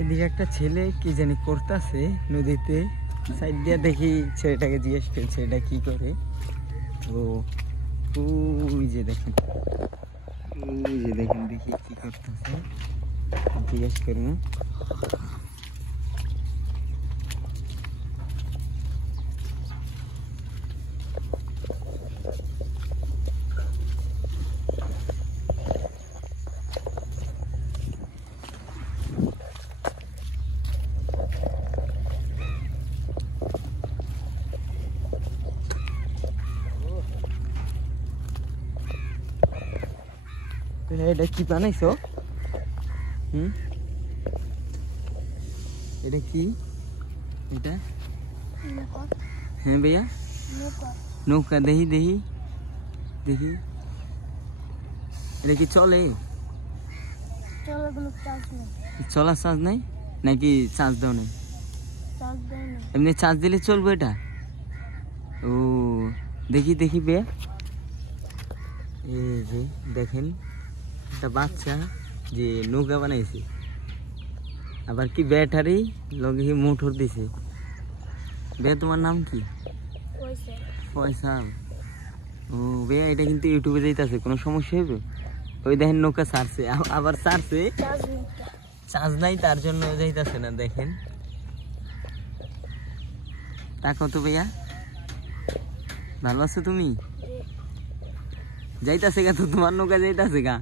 এদিকে একটা ছেলে কি জানি করতেছে নদীতে, সাইড দিয়ে দেখি ছেলেটাকে জিজ্ঞেস করে ছেলেটা কি করে। তো ওই যে দেখেন, ওই যে দেখেন, দেখি কি করতেছে, জিজ্ঞেস করবো। এটা কি বানাইছো? এটা কি? এটা হ্যাঁ ভাইয়া, নৌকা। দেখি দেখি দেখি, এটা কি চলে? চলার চার্জ নাই নাকি? চার্জ দাও নেই? এমনি চার্জ দিলে চলবে এটা? ও দেখি দেখি বে, এই যে দেখেন একটা বাচ্চা যে নৌকা বানাইছে, আবার কি ব্যাটারি লগে মোটর দিছে। বে তোমার নাম কি? ফয়সাল। ও বে, এটা কিন্তু ইউটিউবে যাইতাছে, কোনো সমস্যা হইবে? ওই দেখেন নৌকা ছাড়ছে, আবার ছাড়ছে, চার্জ নাই তার জন্য যাইতাছে না। দেখেন তাকাও তো ভাইয়া, ভালো আছো তুমি? যাইতাছে গা তো তোমার নৌকা, যাইতাছে গা।